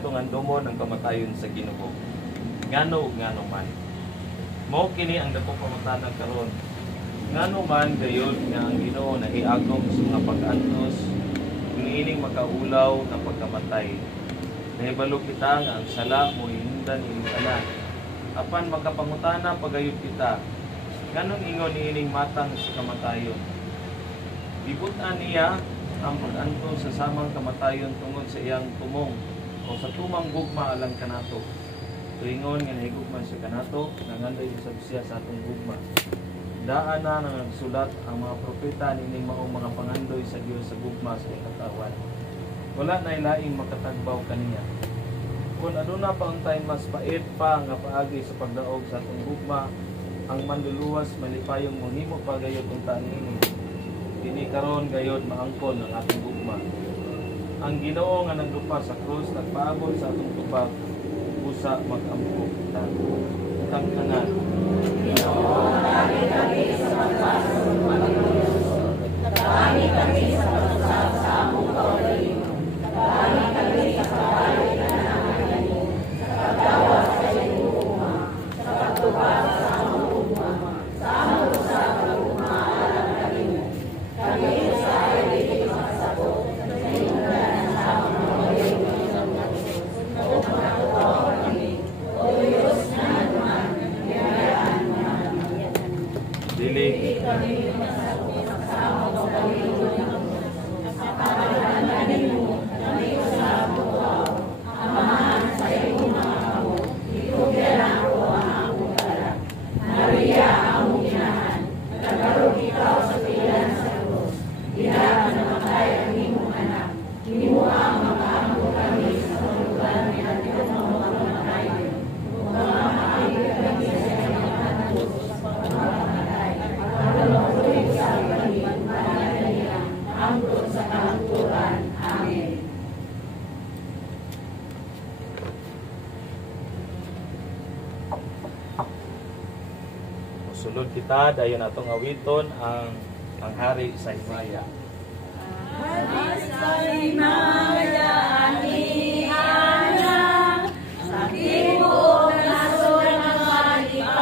natong andomon ang kamatayon sa Ginoo. Ngano ug ngano man. Mao kini ang dako pangutanan karon. Ngano man gayud nga ang Ginoo nahiagom sa mga pag-antos niining makaulaw ng pagkamatay. Nahibalo kita nga ang sala mo hinungdan ining tanan. Apan makapangutana pagayud kita. Nganong ingon niining matang sa kamatayon? Gibutan niya ang pag-antos sa samang kamatayon tungod sa iyang tumong o sa tumang gugma alang kanato. Tuingon nga nahigugman sa kanato, nangandoy usab siya sa atong gugma. Daan na nagsulat ang mga propeta nining maong mga pangandoy sa Dios sa gugma sa katawan. Wala na ilaing makatagbaw kaniya. Kung aduna pa ang time mas pait pa nga paagi sa pagdaog sa atong gugma, ang manluluwas malipayong mohimo pa gayud unta niini. Dini karon gayod maangkon ang atong gugma. Ang Ginoo nga naglupa sa krus nagpaabot sa atong tubag busa mag-ampo ta. Tang tanan. Ginoo, kami sa pagpasok maglulusot. Kami sa pagsab sa among kaugalingon. Kami sa pagpalit na nanganganin. Sa paggawas sa iyong gugma. Sa pagtubag sa among gugma. Sa among usa ka gugma alang kalimot. Kami sa ayong magsabot. Sa iyong ganan sa among kaugalingon sa mga Diyos. O magtuwa kami. O Diyos na naman. Niyayaan naman. Dili kami masabot sa among kaugalingon. Sa pagkanan mo. Kami sa bukaw. Amahan sa iyong mga amo. Itugyan ako ang akong kalat. Maria, among inahan. Nagkarog ikaw sa pilan sa krus. Diha ka namatay ang imong anak. Himuha ang makaampo kami sa lugar ni ating mga kamatayon. Kung mamahalik kami sa iyong mga antos sa pagkamatay. Pagkalutuin sa kami, mananaya, angkot sa kahangturan. Amen. Sulod kita dayon atong awiton ang hari sa himaya. Hari sa himaya ani ana sa tibuok nasod ng malipayon.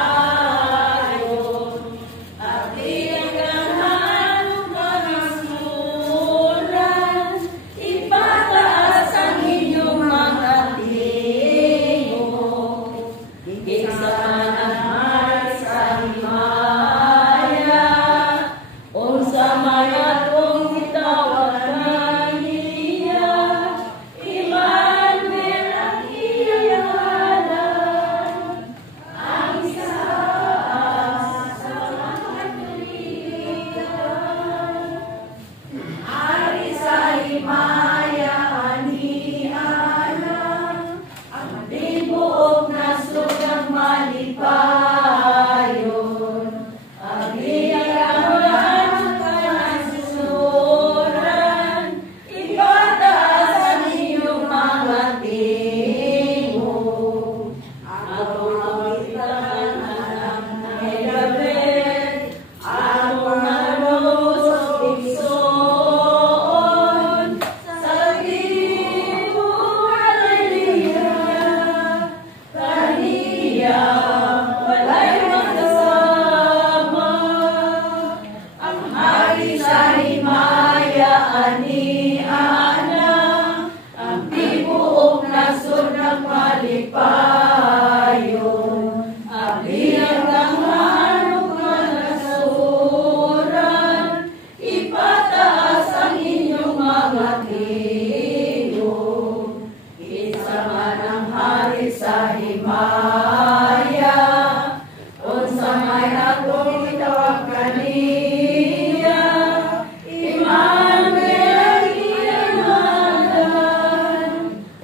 Ating ganahan mga suran, ipataas ang inyong mga tingog. Higsaman ang hari sa himaya, unsa man atong gitawag niya, Emmanuel ang iyang ngalan. Ang isaas sa mga katuligan. Hari sa himaya ani ana, ang tibuok nasod ang malipayon. Ang iyang kanasuran, ipataas ang inyong mga tingog. Atong awitan ang Elabet, atong nalos sa Pigsoon, sa tibuok Galilea, kaniya walay magkasama. Ang hari sa himaya ani ana, ang tibuok nasod ng malipayon. Ang iyang hanok nga nasuran, ipataas ang inyong mga tingog. Isa man ang hari sa himaya, unsa may atong itawag kaniya, Emmanuel ang iyang ngalan.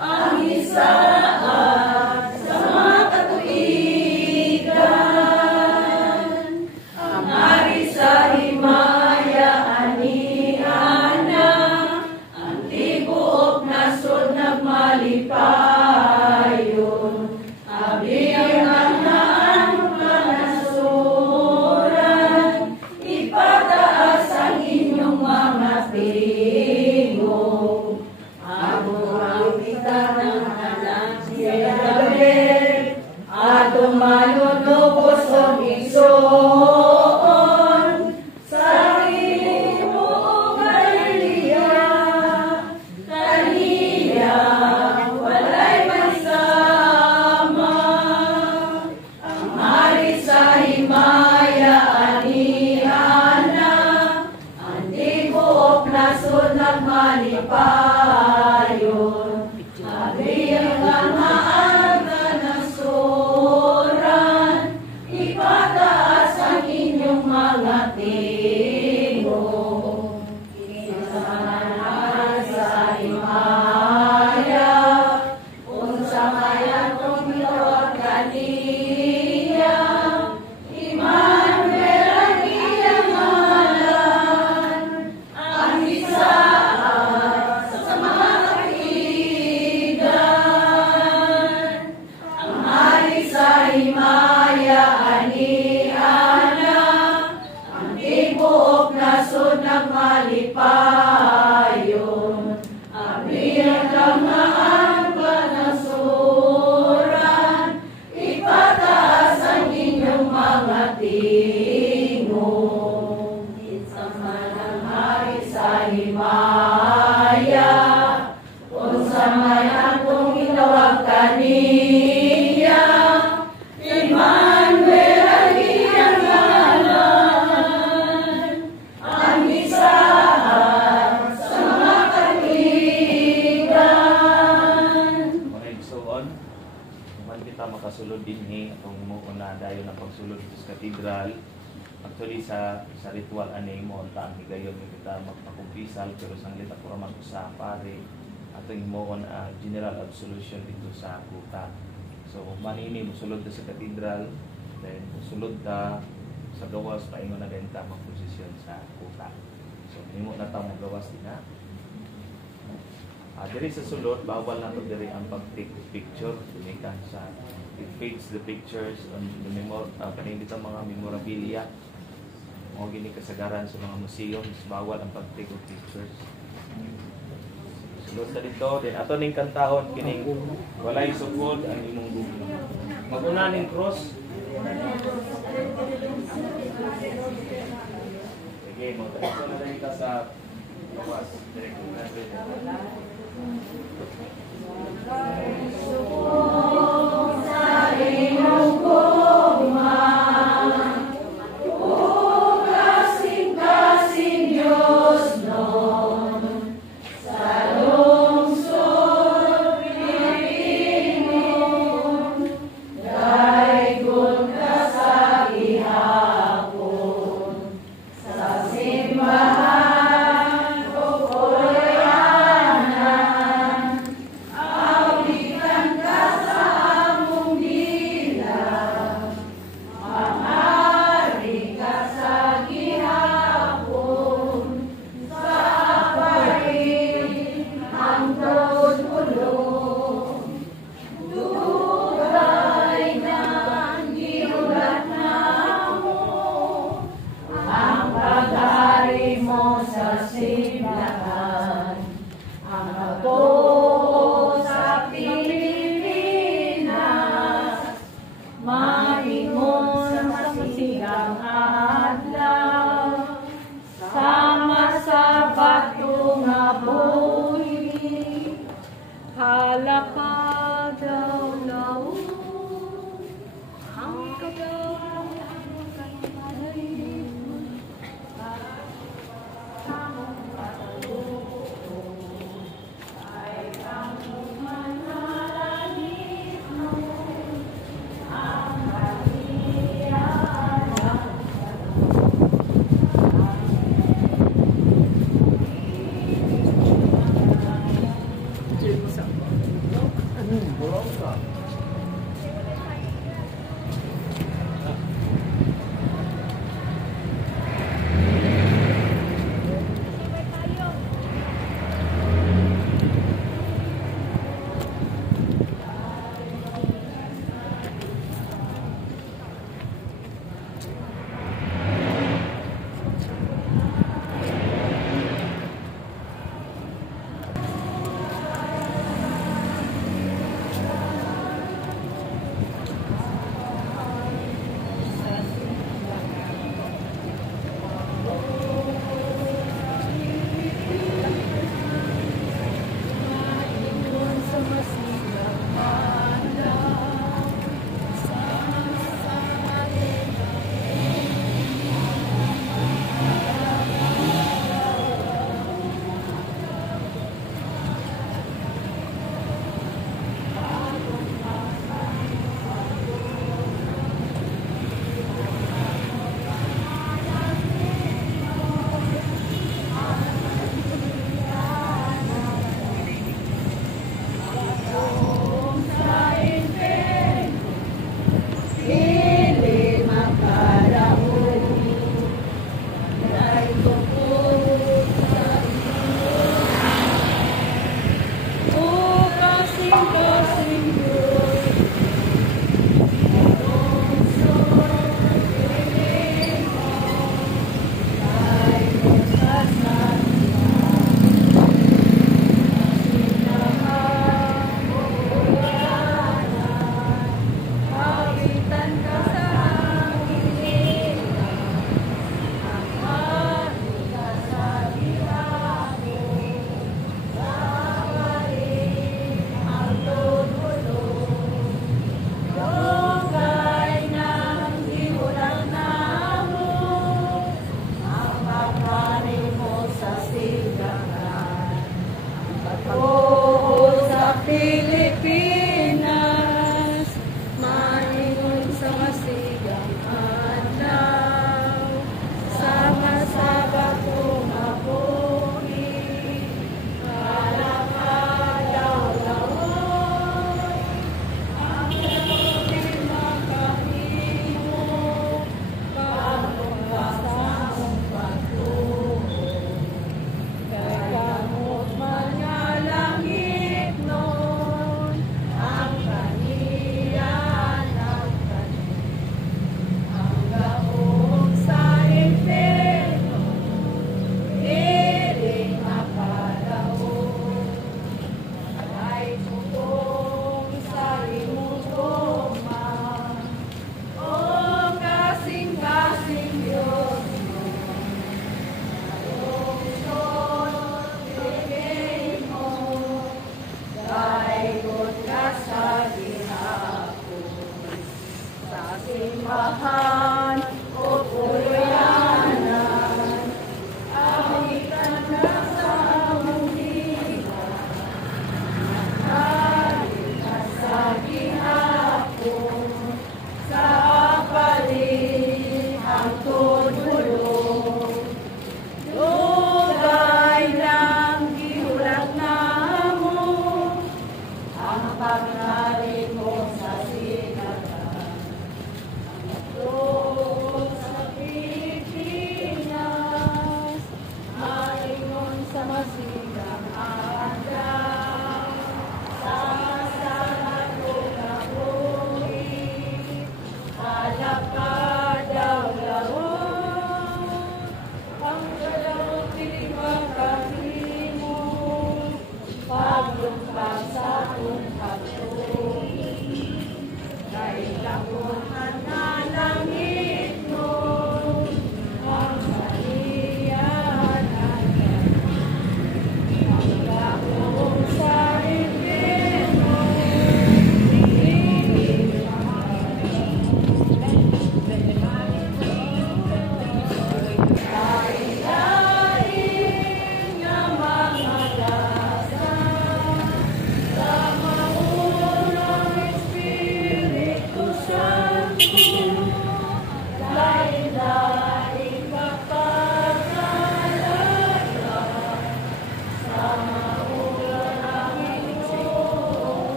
Ang isaas sa mga katuigan. Ang hari sa himaya ani ana, ang malipayon. Abiyang maan ka nasuran, ipataas ang inyong mga tingog. Kinasamahan sa himaya, unsa mayan kong milawag kaniya, Emmanuel ang iyang ngalan, ang isa sa mga kaibigan. Ang hari sa himaya ani ana, ang tibuok nasod nagmalipayon. Abiyang lamaan ka nasuran, ipataas ang inyong mga tingog. Sa manang hari sa himaya, unsa man akong itawag kaniya, Emmanuel ang iyang ngalan, ang isa sa mga kaibigan. Mga igsoon, man kita makasulod din atong muna dayon ang pagsulod sa katedral. Actually sa ritual ani mo ang higayon kita magpakumpisal, pero sanglit ako raman ko sa pare atong moon general absolution dito sa kuta. So manini mosulod ta sa katedral, then mosulod ta sa gawas paingon na din ta magposisyon sa kuta. So nimo na ta mo gawas din na. Diri sa sulod, bawal na to diri ang pag-take picture. Tumikan sa it fades the pictures on the kaning dito mga memorabilia. Mo gini kasagaran sa mga museum, bawal ang pag-take of pictures. Sulod sa dito, then ato ning kantahon kining walay sukod ang imong gusto. Maguna ning cross. Sige, mo tayo na rin ka sa gawas. Direct na rin. Sa inyong gugma, o kasing-kasing Diyos nun, sa lungsod Pilipino, daygon ka sa ihapon, sa simbahan o korean.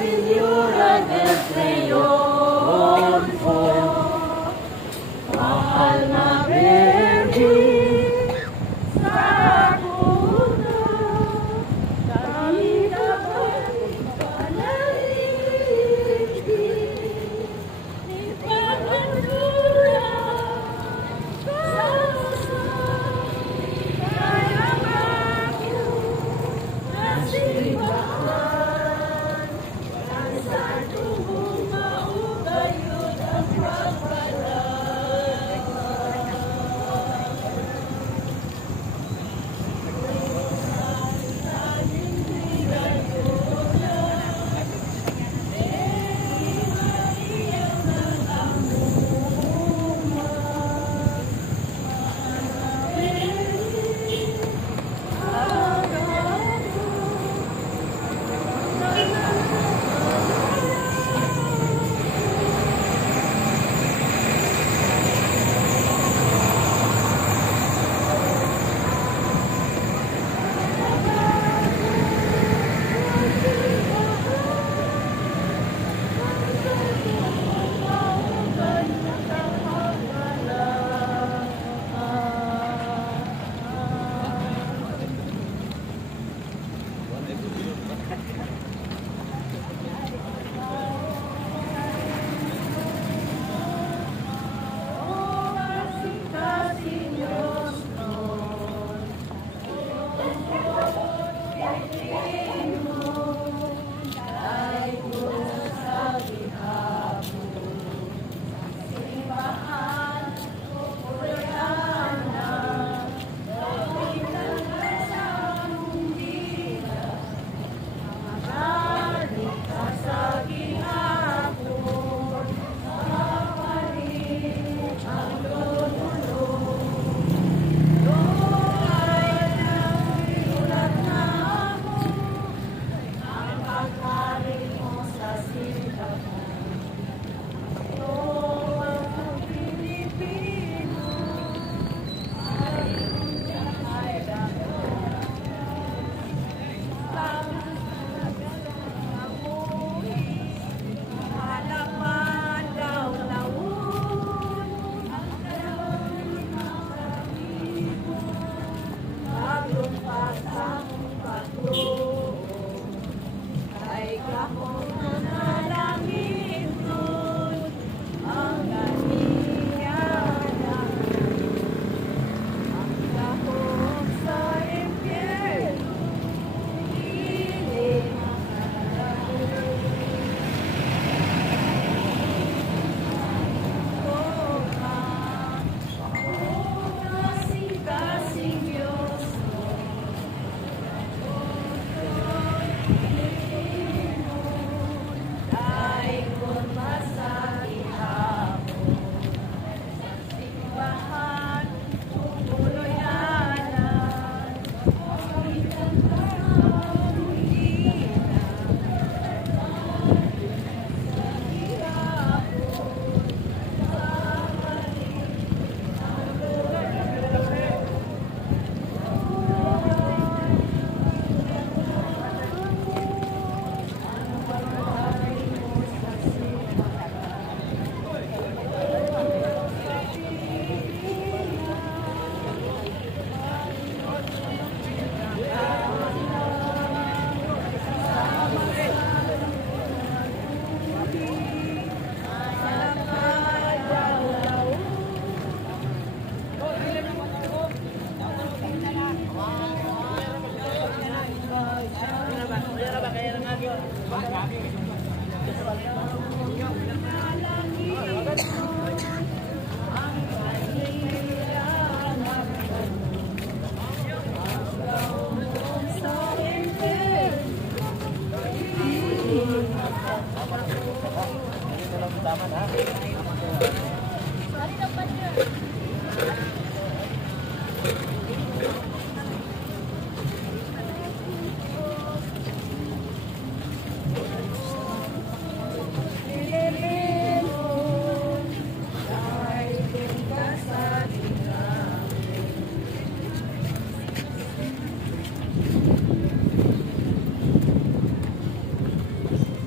Señora del Señor, mahal na Virgin, sa kuna, kami dapat ipanalangin, ipagandura, sa kayaman ko, na simbahan, ang santo maugayod ang pagpala.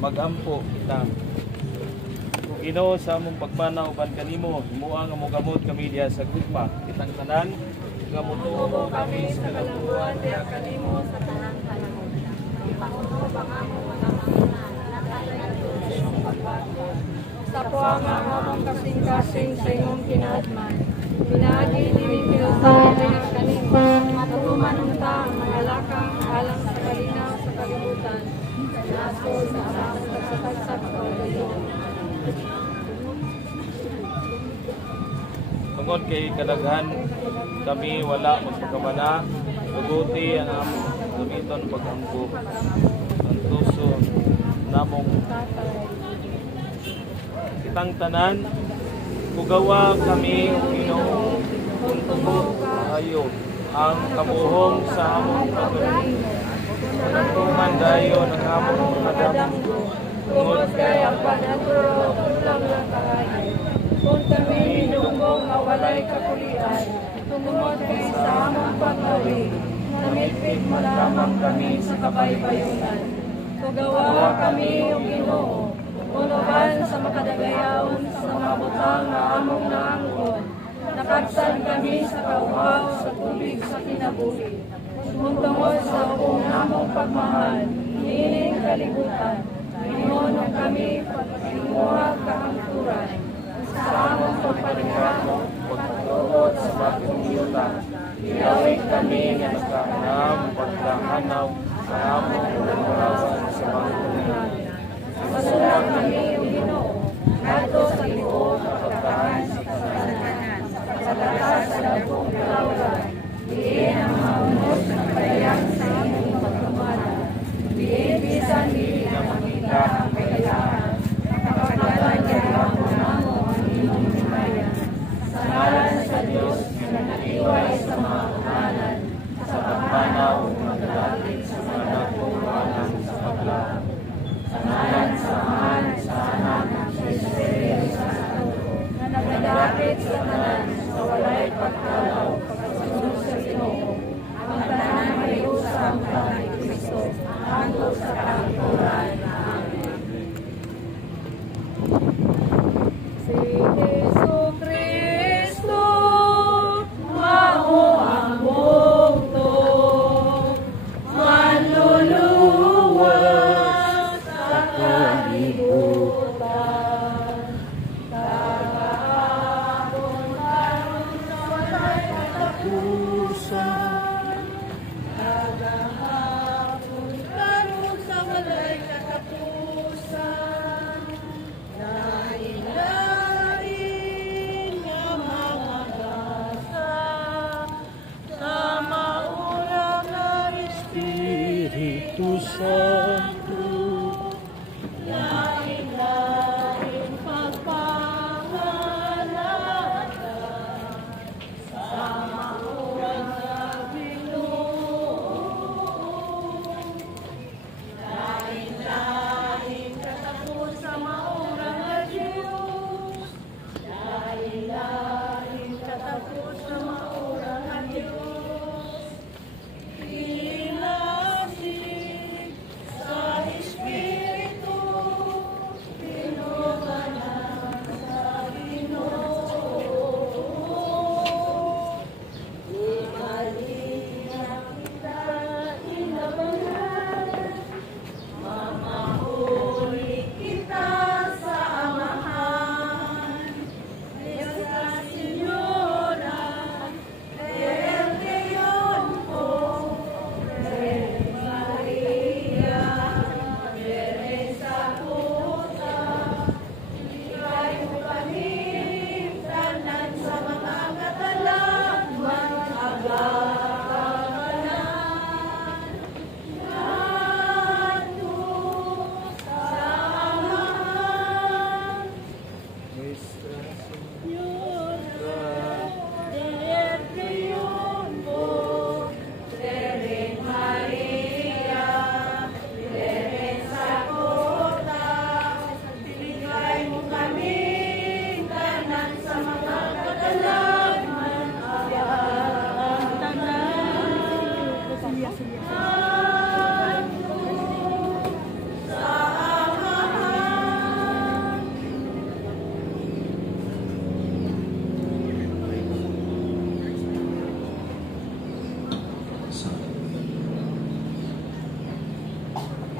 magampo kita. Kung Ginoo sa among pagmana uban kanimo, himuang nga mogamot kami diha sa gugma. Kitang tanan nga motuo kami sa kalanguan diha kanimo sa tanang panahon. Ipanguno pangamo nga sa puanga among kasing-kasing sa imong kinaadman. Pinagi dili sa diha kanimo. Matumanong ta ang mga lakang alang sa kalinaw sa kalibutan. Naso sa among kasakasak o tungod kay kadaghan kami wala magpagkamana, tuguti ang among gamiton pagampo. Ang tuso namong kitang tanan, kugawa kami Ginoo kung tungod ayo ang kabuhong sa among patuloy. Nagtuman dayon ang among mga damgo. tungod kay ang panaturo tulang ng kalayo. Kung kami minunggong nga walay kapulian, tungod kay sa among paglawi, namipit mo lamang kami sa kabaybayunan. Tugawa kami o Ginoo, unuban sa makadagayaon sa mga butang na among naangkon. Nakagsan kami sa kauhaw sa tubig sa kinabuhi. Tungod sa ubong namong pagmahal, niining kalibutan, Ginoo kami pagpahimuhag kahangturan. Sa among pagpaligamo, pagpatubot sa bagong yuta, ilawig kami nga Kahanam, pagkahanaw sa among pagkarawan sa mga kulihan. Masulat kami o Ginoo, ngadto sa liog pagkakaan sa kasalanan, sa batas sa labong kalawgan, diin ang maunos na kayang sa among pagkamana, diin bisan dili na makita ang kailangan, kapaglaban kaya ang amo ang inyong kaya. Sa ngalan sa Diyos na natiway sa mga unanan, sa pagpanaw o magdalagit sa mga nagpuwanan sa paglaban. Sa ngalan sa Anak, sa Anak, sa Espiritu Santo, na nagadapit sa tanan, sa walay pagkalaw, pagkasunod sa Ginoo, ang tanan may usang kay Kristo, hangtod sa kahangturan. Amen. Si Jesucristo, mao ang bugto, manluluwas sa kalibutan. Tagahapon karon sa walay katapusan. Tagahapon karon sa walay katapusan. Lain-lain nga mga gasa sa maurang nga Espiritu Santo. Lain-lain pagpangalaga sa maurang nga Ginoo. Lain-lain katapos sa maurang nga Diyos. Lain-lain katapos sa maurang nga Diyos. Pinasig sa Espiritu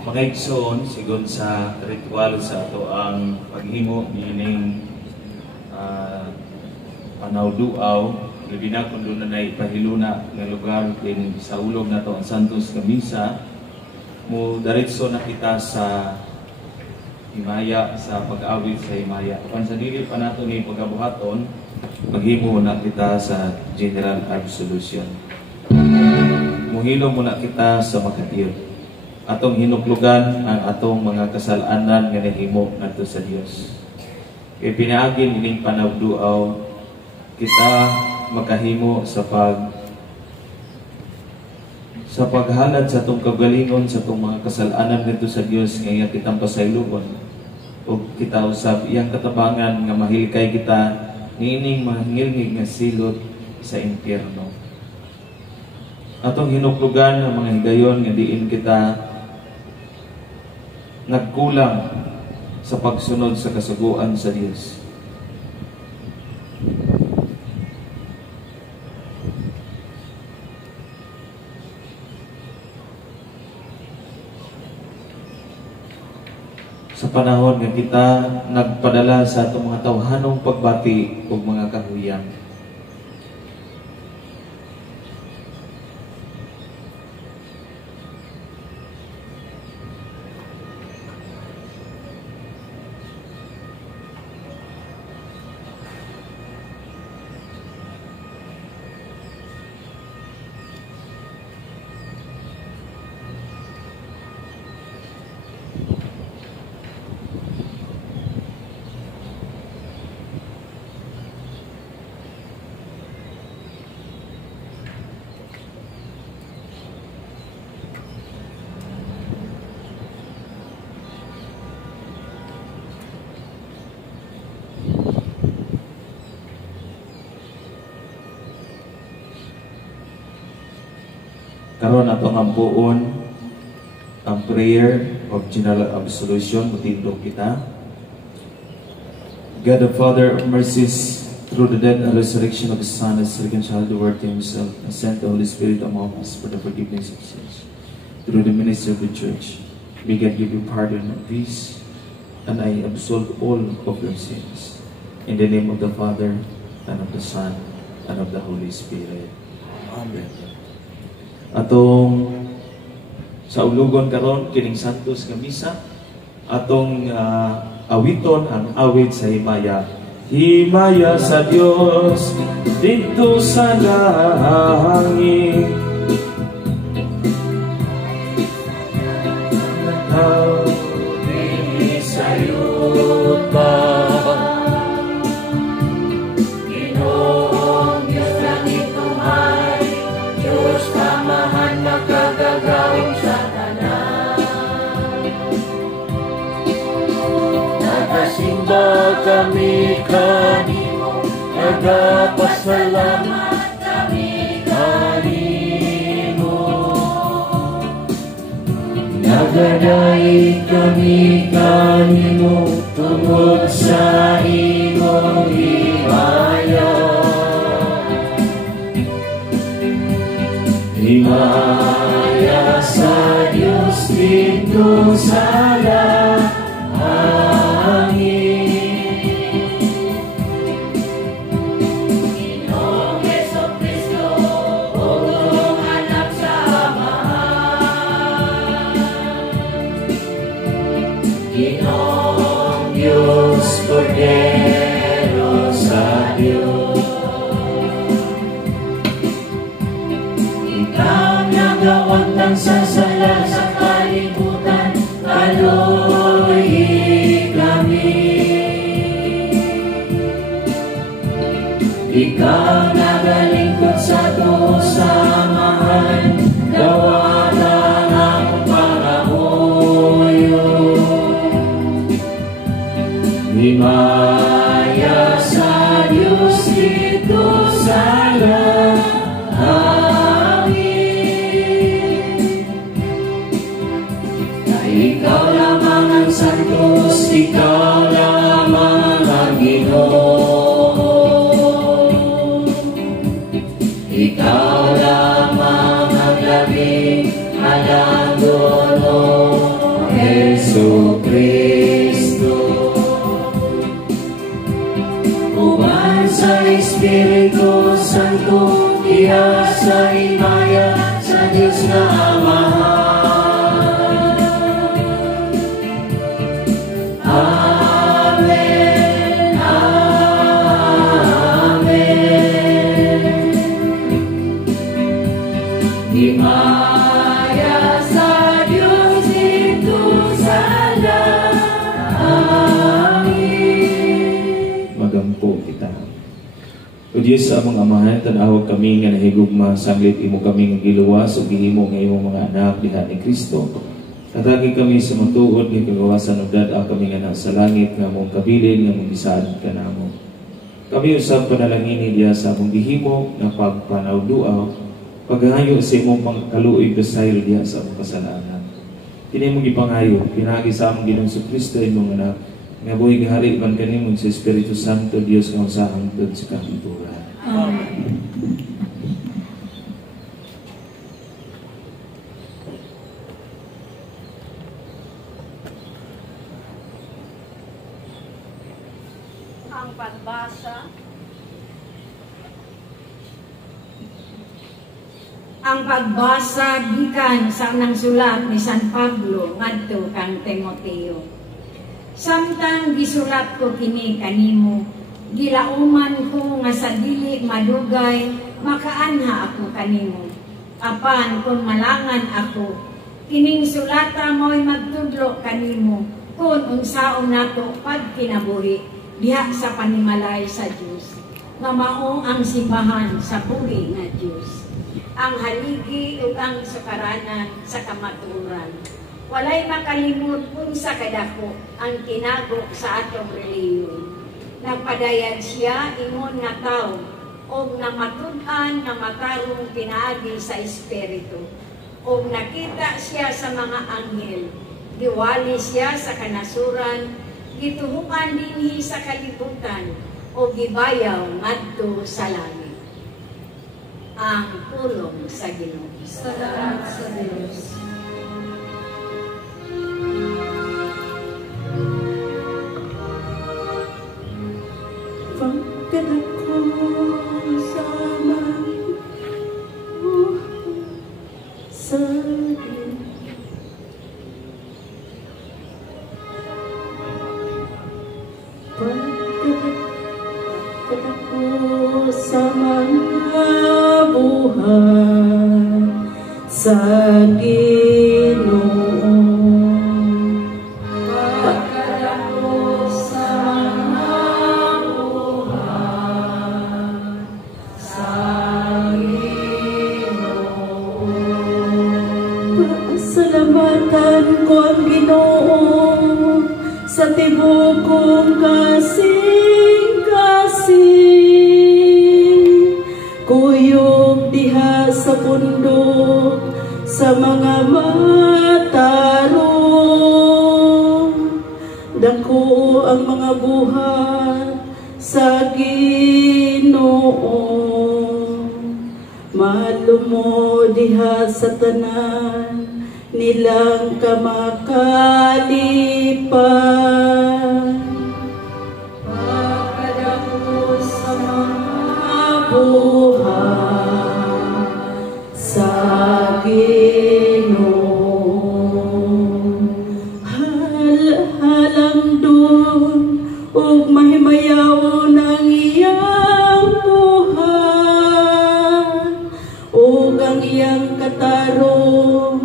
Mga igsoon, sigon sa ritual sa ato ang paghimo niining panawduaw, labi na kung doon na ipahiluna ng lugar din sa ulog na to ang Santos Camisa, mo diretso na kita sa himaya, sa pag-awit sa himaya. Kung sa dili pa nato ni pagabuhaton, maghimo na kita sa General Absolution. Muhino muna kita sa Makatiyo. Atong hinuklugan ang atong mga kasalanan nga nahimo ngadto sa Dios. Kay pinaagin ining panawduaw kita makahimo sa paghalad sa atong kagalingon sa atong mga kasalanan ngadto sa Dios nga iya kitang pasayloon. O kita usab iyang katabangan nga mahilikay kita niining mahingilngig nga silot sa impyerno. Atong hinuklugan ang mga higayon nga diin kita nagkulang sa pagsunod sa kasuguan sa Dios. Sa panahon nga kita nagpadala sa atong mga tawhanong pagbati ug mga kahuyang, karon atong ampuon ang prayer of general absolution. Mutindog kita. God the Father of mercies, through the death and resurrection of His Son, has reconciled the world to Himself and sent the Holy Spirit among us for the forgiveness of sins. Through the ministry of the Church, may God give you pardon and peace, and I absolve all of your sins. In the name of the Father, and of the Son, and of the Holy Spirit. Amen. Atong sa ulugon karon kining Santos Camisa, atong awiton ang awit sa himaya. Himaya sa Dios dito sa langit, nataw di sa yuta. Ginoong Diyos langit tuhay, Diyos kamahan magkagagawin sa tanan. Nagasimba kami kanimo, nagapasalamat kami kanimo. Nagadai kami kanimo tungod sa imong himaya. Himaya sa Diyos dito sa langit. Ginoong Jesucristo, ugong anak sa Amahan. Ginoong Diyos, Kordero sa Diyos. Gawag ng sasala sa kalibutan, kaluhi kami. Ikaw nagalingkod sa samahan, gawa na ng pangahuyo. Himaya sa Diyos dito sa langit. Ikaw lamang ang Santos, ikaw lamang ang Ginoo. Ikaw lamang ang labing alang dulo O Diyos sa among amahan, tanawag kami nga nahigugma, sanglit imo kami nga giluwas o gihimo nga imong mga anak diha ni Kristo. Atagi kami sa matuod ni kagawasan ug dad-a kami nga nasa langit nga among kabilin nga mong gisaad kanamo. Kami usab panalangin diha sa among gihimo nga pagpanawduaw, paghayo sa imong mga kaluoy kasaylo diha sa among kasalanan. Kini mong ipangayo, pinagi sa among Ginoong Kristo imong anak, nga buhay gihari man kanimo sa Espiritu Santo Dios nga usahang tud sa kahimturan. Amen. Ang pagbasa. Ang pagbasa gikan sa unang sulat ni San Pablo ngadto kang Timoteo. Samtang gisulat ko kini kanimo, gilauman ko nga sa dili madugay makaanha ako kanimo. Apan kung malangan ako, kining sulata mo'y magtudlo kanimo kung unsaon nato pagkinabuhi diha sa panimalay sa Dios. Nga mao ang simbahan sa puri nga Dios. Ang haligi ug ang sukaranan sa kamatuoran. Walay makalimot kung sa kadako ang kinago sa atong reliyon. Nagpadayan siya ingon nga tao og namatud-an nga matarong pinaagi sa espiritu. Og nakita siya sa mga anghel. Giwali siya sa kanasuran, gituhukan dinhi sa kalibutan o gibayaw ngadto sa langit. Ang pulong sa Ginoo. Salamat sa Diyos. Pagkat ako sa sa pagkat ako sa mga buhay sa Ginoo. Salamatan ko ang Ginoo sa tibuok kong kasing-kasing. Kuyog diha sa bundok sa mga matarong. Dako ang mga buhat sa Ginoo. Malumo diha sa tanan nilang kamakalipan. Pagkadako sa mga buhay sa Ginoo. Halang doon ug mahimayaw ng iyang buhay ug ang iyang katarong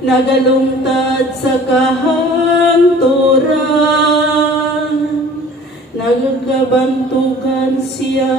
nagalungtad sa kahanturan. Nagabantugan siya